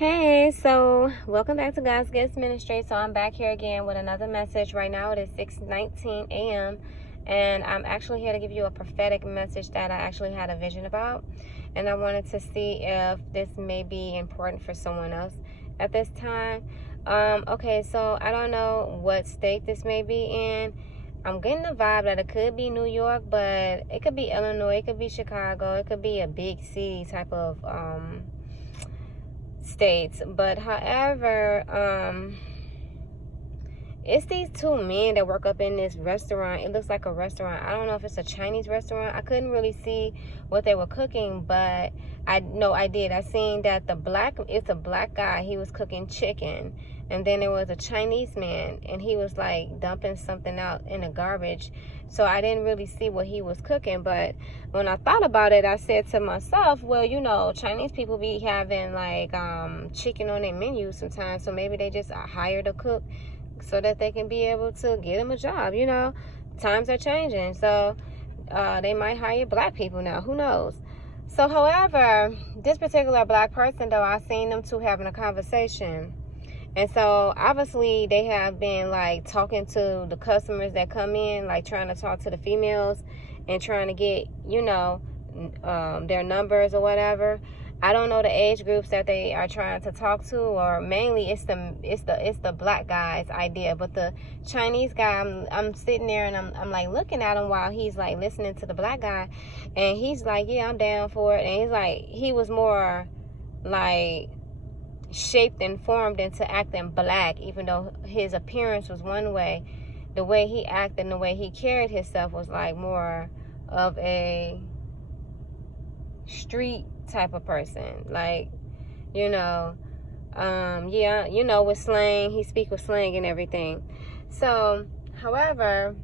Hey, so welcome back to God's Gifts Ministry. So I'm back here again with another message. Right now it is 6:19 a.m. and I'm actually here to give you a prophetic message that I actually had a vision about. And I wanted to see if this may be important for someone else at this time. Okay, so I don't know what state this may be in. I'm getting the vibe that it could be New York, but it could be Illinois, it could be Chicago, it could be a big city type of states. But however, it's these two men that work up in this restaurant. It looks like a restaurant. I don't know if it's a Chinese restaurant. I couldn't really see what they were cooking, but I did. I seen that it's a black guy. He was cooking chicken, and then there was a Chinese man, and he was like dumping something out in the garbage. So I didn't really see what he was cooking, but when I thought about it, I said to myself, well, Chinese people be having like chicken on their menu sometimes, so maybe they just hired a cook so that they can be able to get them a job. Times are changing, so they might hire black people now. Who knows? So, however, this particular black person, though, I seen them two having a conversation. And so, obviously, they have been, like, talking to the customers that come in, like, trying to talk to the females and trying to get, their numbers or whatever. I don't know the age groups that they are trying to talk to, or mainly it's the black guy's idea. But the Chinese guy, I'm sitting there and I'm like looking at him while he's like listening to the black guy, and he's like, yeah, I'm down for it. And he's like, he was more like shaped and formed into acting black, even though his appearance was one way. The way he acted and the way he carried himself was like more of a street type of person, like, with slang. He speak with slang and everything. So, however,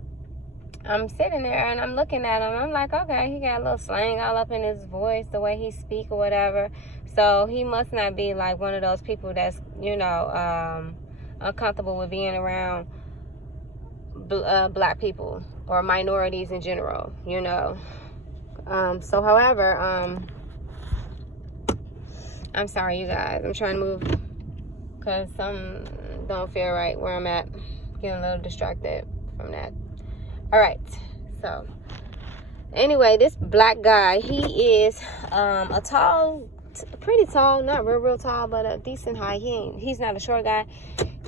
I'm sitting there and I'm looking at him. I'm like, okay, he got a little slang all up in his voice, the way he speak or whatever. So he must not be like one of those people that's, uncomfortable with being around black people or minorities in general, So, however, I'm sorry, you guys. I'm trying to move because some don't feel right where I'm at. Getting a little distracted from that. All right. So, anyway, this black guy, he is pretty tall, not real tall, but a decent height. He's not a short guy.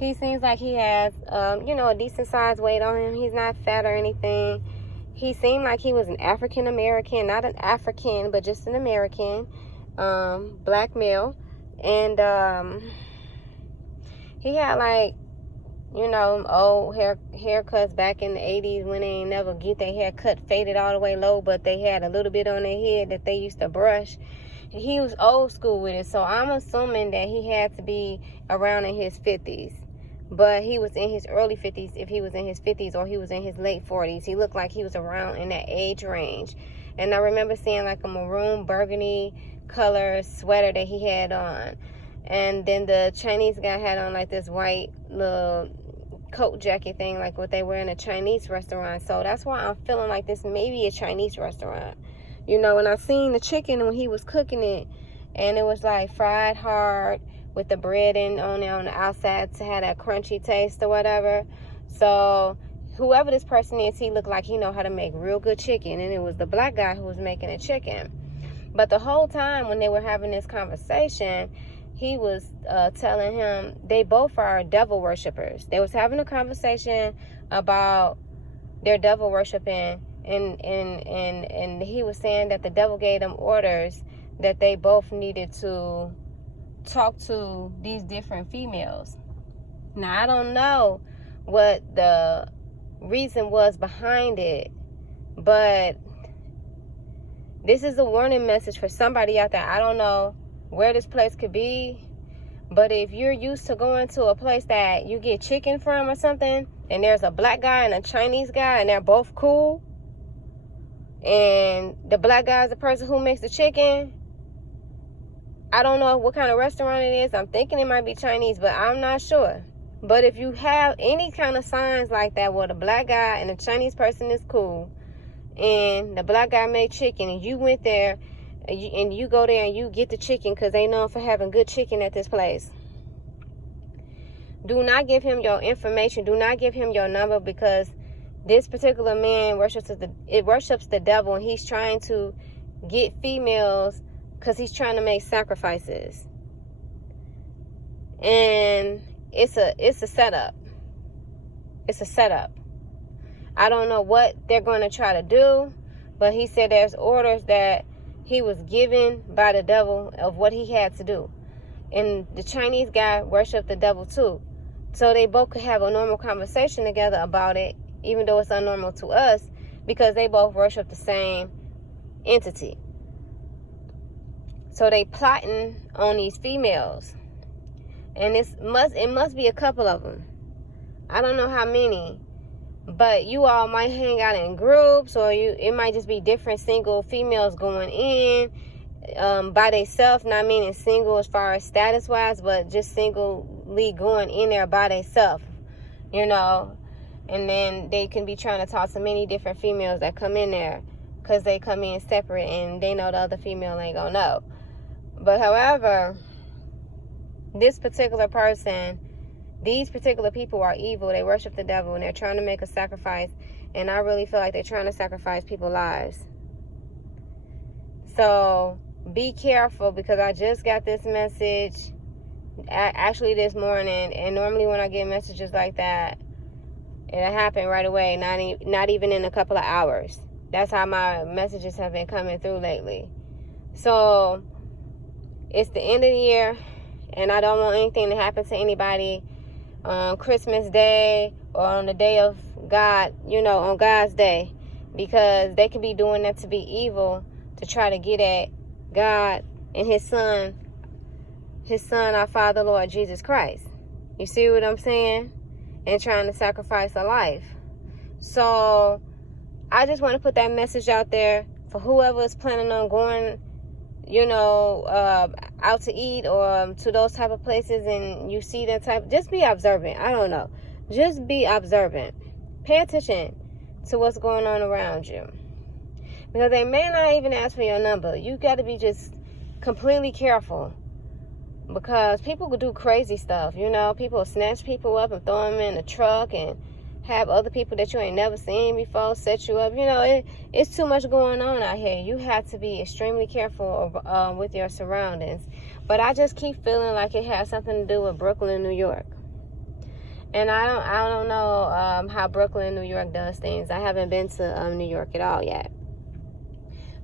He seems like he has, a decent size weight on him. He's not fat or anything. He seemed like he was an African American, not an African, but just an American. Black male, and he had like old haircuts back in the 80s when they ain't never get their hair cut faded all the way low, but they had a little bit on their head that they used to brush. He was old school with it, so I'm assuming that he had to be around in his 50s, but he was in his early 50s if he was in his 50s, or he was in his late 40s. He looked like he was around in that age range. And I remember seeing like a maroon burgundy color sweater that he had on, and then the Chinese guy had on like this white little coat jacket thing, like what they wear in a Chinese restaurant. So that's why I'm feeling like this may be a Chinese restaurant, and I seen the chicken when he was cooking it, and it was like fried hard with the bread on the outside to have that crunchy taste or whatever. So whoever this person is, he looked like he know how to make real good chicken, and it was the black guy who was making the chicken. But the whole time when they were having this conversation, he was telling him they both are devil worshipers. They was having a conversation about their devil worshiping, and he was saying that the devil gave them orders that they both needed to talk to these different females. Now, I don't know what the reason was behind it, but this is a warning message for somebody out there. I don't know where this place could be, but if you're used to going to a place that you get chicken from or something, and there's a black guy and a Chinese guy, and they're both cool, and the black guy is the person who makes the chicken, I don't know what kind of restaurant it is. I'm thinking it might be Chinese, but I'm not sure. But if you have any kind of signs like that where the black guy and the Chinese person is cool, and the black guy made chicken, and you went there and you go there and you get the chicken, because they known for having good chicken at this place. Do not give him your information. Do not give him your number, because this particular man worships the devil, and he's trying to get females because he's trying to make sacrifices. And it's a setup. It's a setup. I don't know what they're going to try to do, but he said there's orders that he was given by the devil of what he had to do. And the Chinese guy worshiped the devil too. So they both could have a normal conversation together about it, even though it's unnormal to us, because they both worship the same entity. So they plotting on these females. And it must be a couple of them. I don't know how many. But you all might hang out in groups, or it might just be different single females going in by themselves, not meaning single as far as status wise, but just singly going in there by themselves, you know. And then they can be trying to talk to many different females that come in there, because they come in separate and they know the other female ain't gonna know. But however, this particular person, these particular people are evil. They worship the devil, and they're trying to make a sacrifice. And I really feel like they're trying to sacrifice people's lives. So be careful, because I just got this message actually this morning. And normally when I get messages like that, it'll happen right away, not even in a couple of hours. That's how my messages have been coming through lately. So it's the end of the year, and I don't want anything to happen to anybody on Christmas Day or on the day of God, you know, on God's day, because they could be doing that to be evil, to try to get at God and his son, our Father, Lord Jesus Christ. You see what I'm saying? And trying to sacrifice a life. So I just want to put that message out there for whoever is planning on going, you know, out to eat or to those type of places, and you see that type, just be observant. I don't know. Just be observant. Pay attention to what's going on around you. Because they may not even ask for your number. You got to be just completely careful. Because people could do crazy stuff, you know. People snatch people up and throw them in a truck and have other people that you ain't never seen before set you up. You know, it's too much going on out here. You have to be extremely careful with your surroundings. But I just keep feeling like it has something to do with Brooklyn, New York. And I don't know how Brooklyn, New York does things. I haven't been to New York at all yet.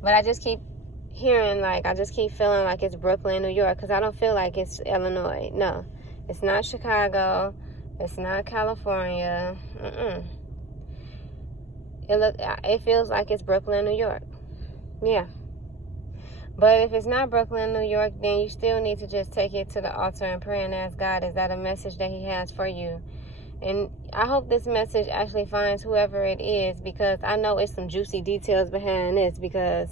But I just keep hearing, like, I just keep feeling like it's Brooklyn, New York, because I don't feel like it's Illinois. No, it's not Chicago. It's not California. It feels like it's Brooklyn, New York. Yeah. But if it's not Brooklyn, New York, then you still need to just take it to the altar and pray and ask God, is that a message that he has for you? And I hope this message actually finds whoever it is, because I know it's some juicy details behind this, because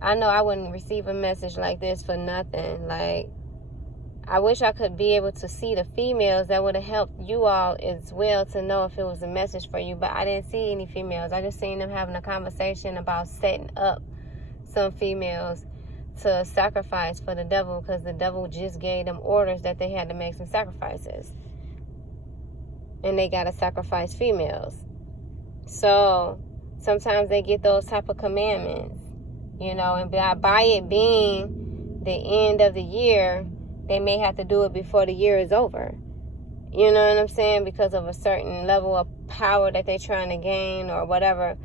I know I wouldn't receive a message like this for nothing. Like, I wish I could be able to see the females. That would have helped you all as well to know if it was a message for you. But I didn't see any females. I just seen them having a conversation about setting up some females to sacrifice for the devil, because the devil just gave them orders that they had to make some sacrifices. And they got to sacrifice females. So sometimes they get those type of commandments, you know, and by it being the end of the year, they may have to do it before the year is over. You know what I'm saying? Because of a certain level of power that they're trying to gain or whatever.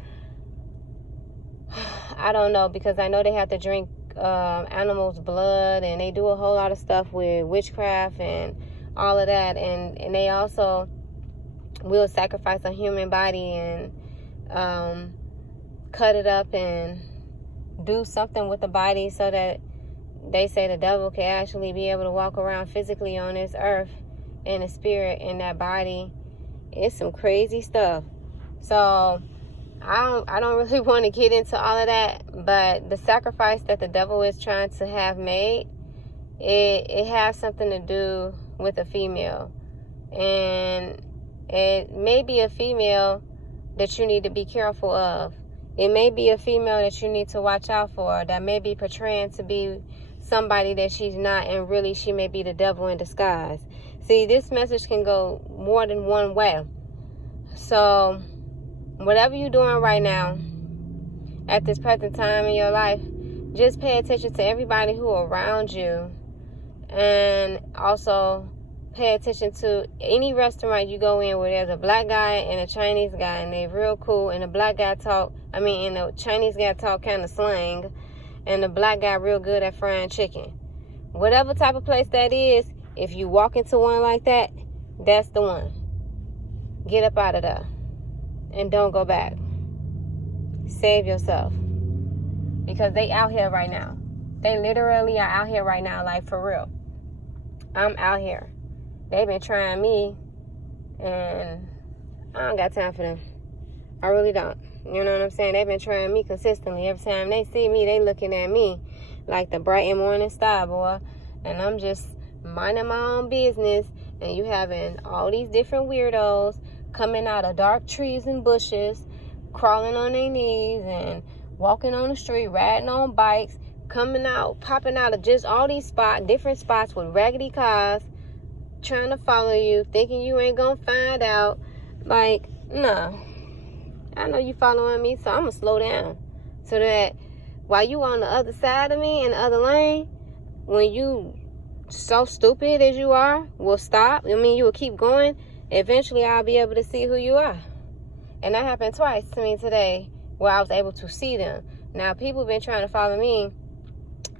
I don't know, because I know they have to drink animals' blood, and they do a whole lot of stuff with witchcraft and all of that. And they also will sacrifice a human body and cut it up and do something with the body so that they say the devil can actually be able to walk around physically on this earth in a spirit in that body. It's some crazy stuff. So I don't really want to get into all of that, but the sacrifice that the devil is trying to have made, it has something to do with a female. And it may be a female that you need to be careful of. It may be a female that you need to watch out for, that may be portraying to be somebody that she's not, and really she may be the devil in disguise. See, this message can go more than one way. So whatever you're doing right now at this present time in your life, just pay attention to everybody who are around you, and also pay attention to any restaurant you go in where there's a black guy and a Chinese guy, and they're real cool, and the Chinese guy talk kind of slang, and the black guy real good at frying chicken. Whatever type of place that is, if you walk into one like that, that's the one. Get up out of there and don't go back. Save yourself, because they out here right now. They literally are out here right now, like for real. I'm out here. They've been trying me, and I don't got time for them. I really don't. You know what I'm saying? They've been trying me consistently. Every time they see me, they looking at me like the bright and morning star, boy. And I'm just minding my own business, and you having all these different weirdos coming out of dark trees and bushes, crawling on their knees and walking on the street, riding on bikes, coming out, popping out of just all these different spots with raggedy cars, trying to follow you, thinking you ain't gonna find out. Like, no. I know you following me, so I'm gonna slow down, so that while you on the other side of me in the other lane, when you so stupid as you are, will stop. I mean, you will keep going. Eventually, I'll be able to see who you are. And that happened twice to me today, where I was able to see them. Now, people have been trying to follow me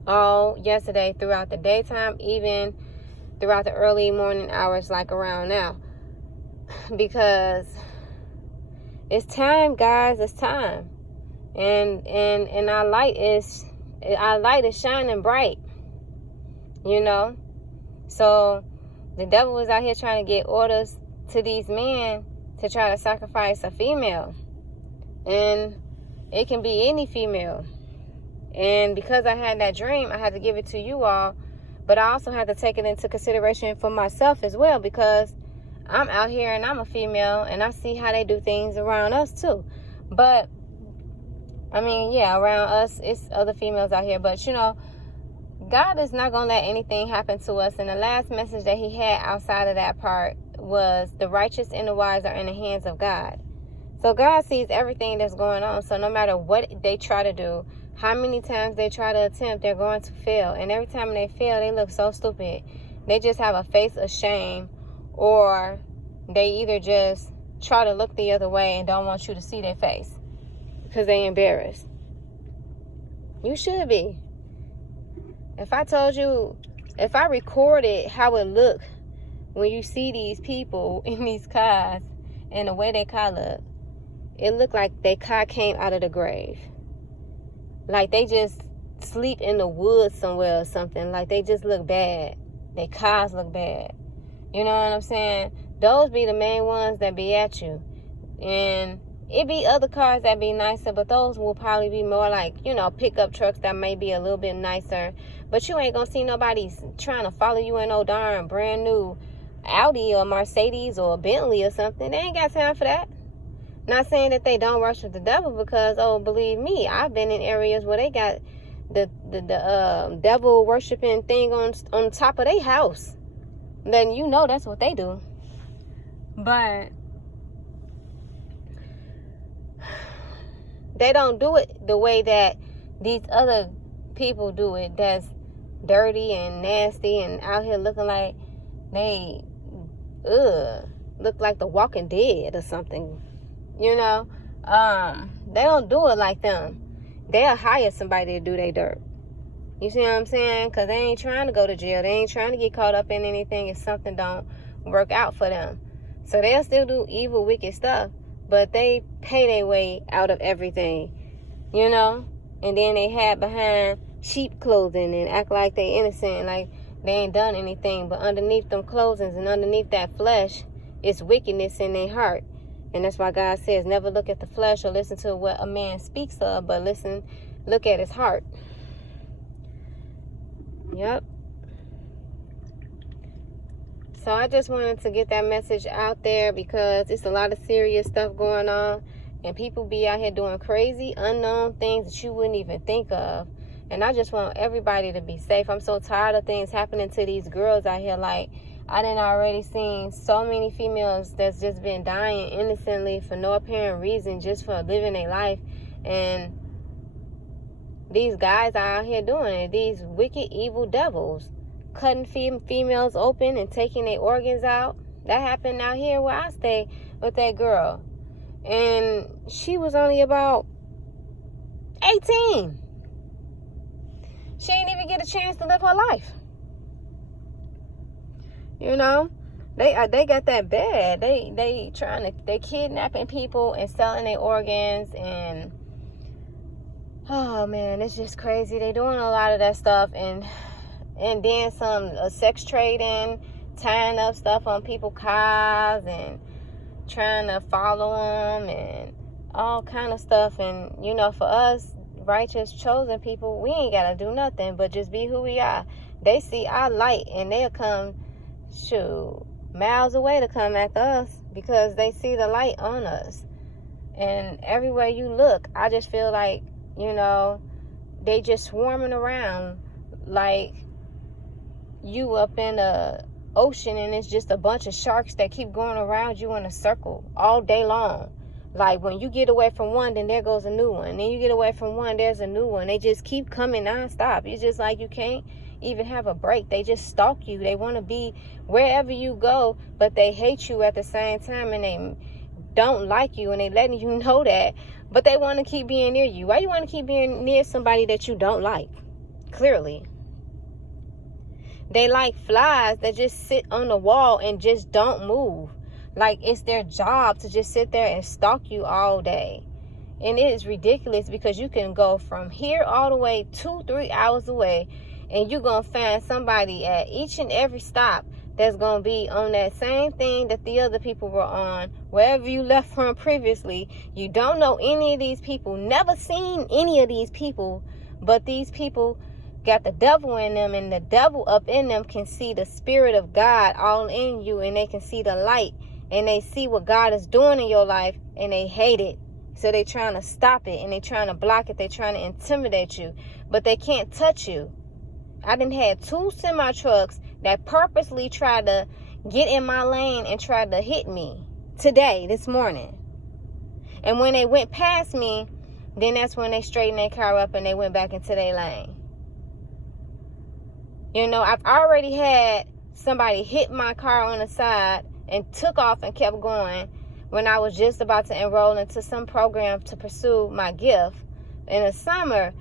all yesterday, throughout the daytime, even throughout the early morning hours, like around now. Because it's time, guys. It's time. And our light is shining bright. You know? So the devil is out here trying to get orders to these men to try to sacrifice a female. And it can be any female. And because I had that dream, I had to give it to you all. But I also had to take it into consideration for myself as well, because I'm out here and I'm a female, and I see how they do things around us too. But, I mean, yeah, around us, it's other females out here. But, you know, God is not going to let anything happen to us. And the last message that he had outside of that part was, the righteous and the wise are in the hands of God. So God sees everything that's going on. So no matter what they try to do, how many times they try to attempt, they're going to fail. And every time they fail, they look so stupid. They just have a face of shame, or they either just try to look the other way and don't want you to see their face because they embarrassed. You should be. If I recorded how it looked when you see these people in these cars and the way they car look, it looked like their car came out of the grave. Like they just sleep in the woods somewhere or something. Like they just look bad. Their cars look bad. You know what I'm saying? Those be the main ones that be at you. And it be other cars that be nicer, but those will probably be more like, you know, pickup trucks that may be a little bit nicer. But you ain't gonna see nobody trying to follow you in no darn brand new Audi or Mercedes or Bentley or something. They ain't got time for that. Not saying that they don't worship the devil, because, oh, believe me, I've been in areas where they got the devil worshiping thing on top of their house. Then you know that's what they do. But they don't do it the way that these other people do it, that's dirty and nasty and out here looking like they look like the Walking Dead or something. You know, they don't do it like them. They'll hire somebody to do their dirt. You see what I'm saying? Because they ain't trying to go to jail. They ain't trying to get caught up in anything if something don't work out for them. So they'll still do evil, wicked stuff, but they pay their way out of everything, you know? And then they hide behind sheep clothing and act like they innocent, like they ain't done anything. But underneath them clothings and underneath that flesh, it's wickedness in their heart. And that's why God says, never look at the flesh or listen to what a man speaks of, but look at his heart. Yep. So I just wanted to get that message out there, because it's a lot of serious stuff going on. And people be out here doing crazy, unknown things that you wouldn't even think of. And I just want everybody to be safe. I'm so tired of things happening to these girls out here. Like, I done already seen so many females that's just been dying innocently for no apparent reason, just for living their life. And these guys are out here doing it. These wicked, evil devils, cutting females open and taking their organs out. That happened out here where I stay with that girl. And she was only about 18. She didn't even get a chance to live her life. You know, they got that bad. They kidnapping people and selling their organs, and oh man, it's just crazy. They doing a lot of that stuff, and then some sex trading, tying up stuff on people's cars and trying to follow them and all kind of stuff. And you know, for us righteous chosen people, we ain't gotta do nothing but just be who we are. They see our light and they'll come miles away to come after us because they see the light on us. And everywhere you look, I just feel like, you know, they just swarming around like you up in a ocean and it's just a bunch of sharks that keep going around you in a circle all day long. Like, when you get away from one, then there goes a new one. Then you get away from one, there's a new one. They just keep coming nonstop. It's just like you can't even have a break. They just stalk you. They want to be wherever you go, but they hate you at the same time, and they don't like you, and they letting you know that, but they want to keep being near you. Why you want to keep being near somebody that you don't like? Clearly. They like flies that just sit on the wall and just don't move. Like, it's their job to just sit there and stalk you all day. And it is ridiculous because you can go from here all the way 2-3 hours away, and you're going to find somebody at each and every stop that's going to be on that same thing that the other people were on, wherever you left from previously. You don't know any of these people, never seen any of these people, but these people got the devil in them, and the devil up in them can see the Spirit of God all in you, and they can see the light, and they see what God is doing in your life, and they hate it. So they trying to stop it, and they trying to block it. They trying to intimidate you, but they can't touch you. I done had 2 semi-trucks that purposely tried to get in my lane and tried to hit me this morning. And when they went past me, then that's when they straightened their car up and they went back into their lane. You know, I've already had somebody hit my car on the side and took off and kept going when I was just about to enroll into some program to pursue my gift in the summer.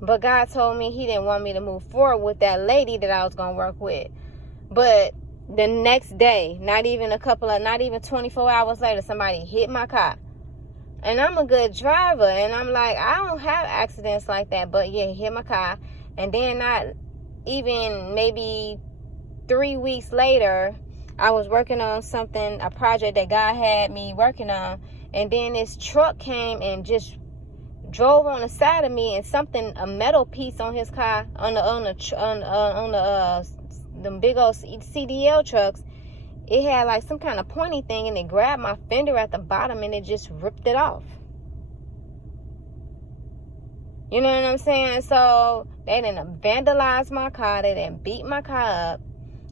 But God told me he didn't want me to move forward with that lady that I was going to work with. But the next day, not even 24 hours later, somebody hit my car. And I'm a good driver, and I'm like, I don't have accidents like that, but yeah, he hit my car. And then not even maybe 3 weeks later, I was working on something, a project that God had me working on, and then this truck came and just drove on the side of me, and a metal piece on his car, on the big old CDL trucks, it had like some kind of pointy thing, and it grabbed my fender at the bottom and it just ripped it off. You know what I'm saying? So they didn't vandalize my car, they didn't beat my car up,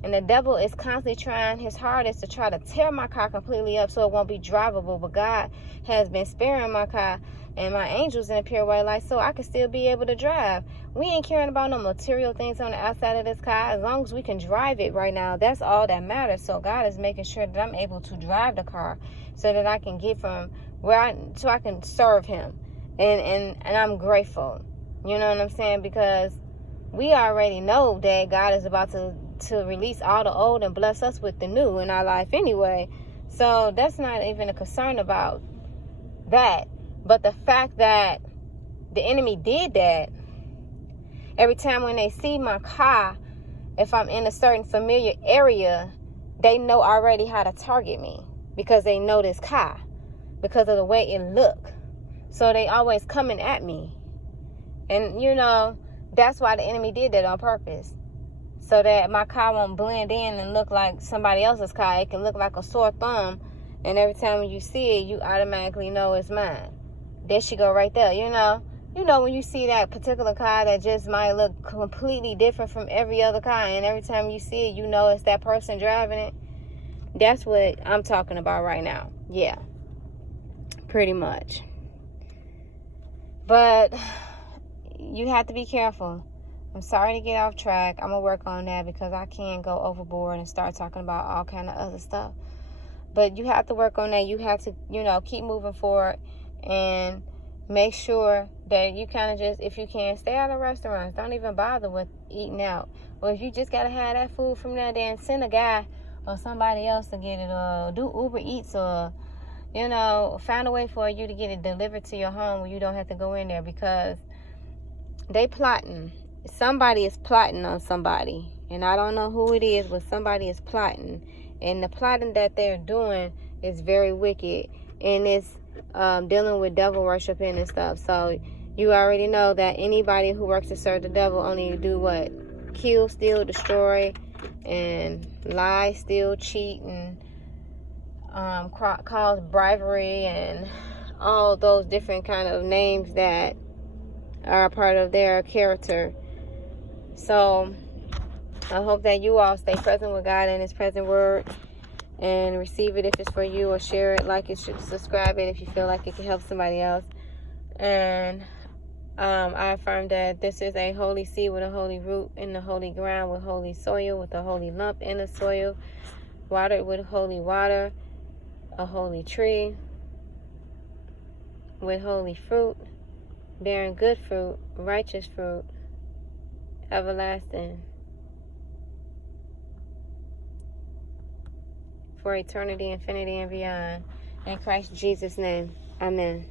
and the devil is constantly trying his hardest to try to tear my car completely up so it won't be drivable. But God has been sparing my car and my angels in a pure white light so I can still be able to drive. We ain't caring about no material things on the outside of this car. As long as we can drive it right now, that's all that matters. So God is making sure that I'm able to drive the car so that I can get from so I can serve him. And I'm grateful. You know what I'm saying? Because we already know that God is about to release all the old and bless us with the new in our life anyway. So that's not even a concern about that. But the fact that the enemy did that, every time when they see my car, if I'm in a certain familiar area, they know already how to target me because they know this car, because of the way it look. So they always coming at me. And, you know, that's why the enemy did that on purpose. So that my car won't blend in and look like somebody else's car. It can look like a sore thumb And every time you see it, you automatically know it's mine. There she go right there, you know. You know when you see that particular car that just might look completely different from every other car, and every time you see it, you know it's that person driving it. That's what I'm talking about right now. Yeah, pretty much. But you have to be careful. I'm sorry to get off track. I'm going to work on that because I can't go overboard and start talking about all kind of other stuff. But you have to work on that. You have to, you know, keep moving forward and make sure that you kind of just, if you can, stay out of restaurants. Don't even bother with eating out. Or if you just got to have that food from there, then send a guy or somebody else to get it, or do Uber Eats, or, you know, find a way for you to get it delivered to your home where you don't have to go in there, because they plotting. Somebody is plotting on somebody. And I don't know who it is, but somebody is plotting. And the plotting that they're doing is very wicked. And it's dealing with devil worshiping and stuff. So you already know that anybody who works to serve the devil only do what? Kill, steal, destroy, and lie, steal, cheat, and cause bribery, and all those different kind of names that are a part of their character. So I hope that you all stay present with God and His present word, and receive it if it's for you, or share it, like it, subscribe it if you feel like it can help somebody else. And I affirm that this is a holy seed with a holy root in the holy ground, with holy soil, with a holy lump in the soil, watered with holy water, a holy tree with holy fruit, bearing good fruit, righteous fruit, everlasting, for eternity, infinity, and beyond. In Christ Jesus' name, amen.